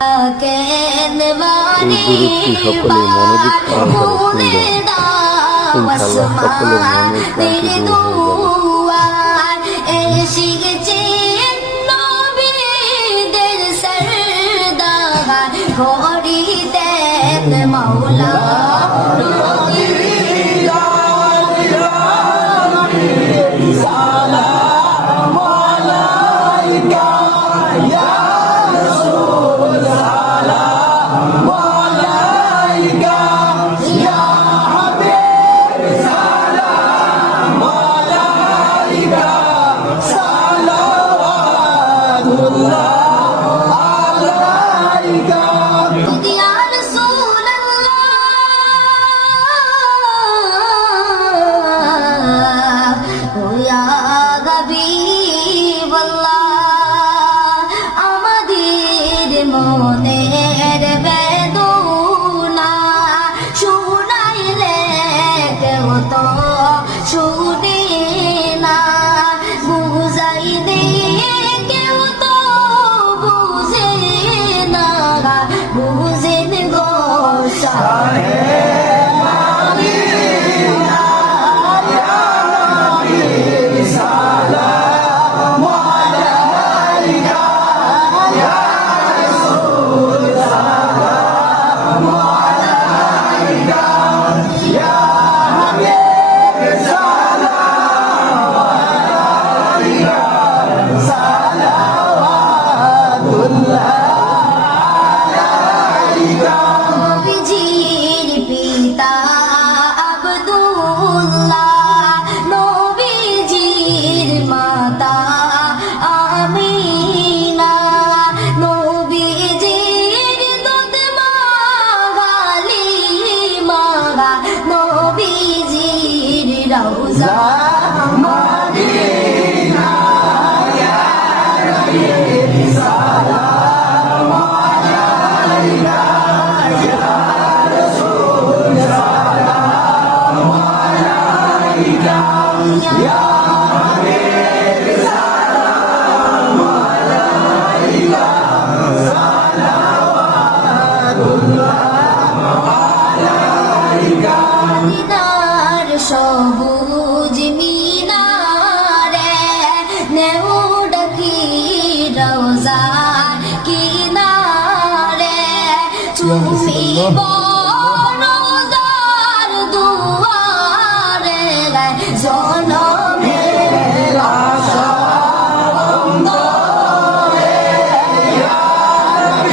দূরত্বে সকলে মনোযোগ সহকারে শুনবেন। ইনশাআল্লাহ সকলের মনের ক্লান্তি এসেছে Allah. Amém. সবুজ মিনারে নেউ ডাকি রওজার কিনারে। তুমি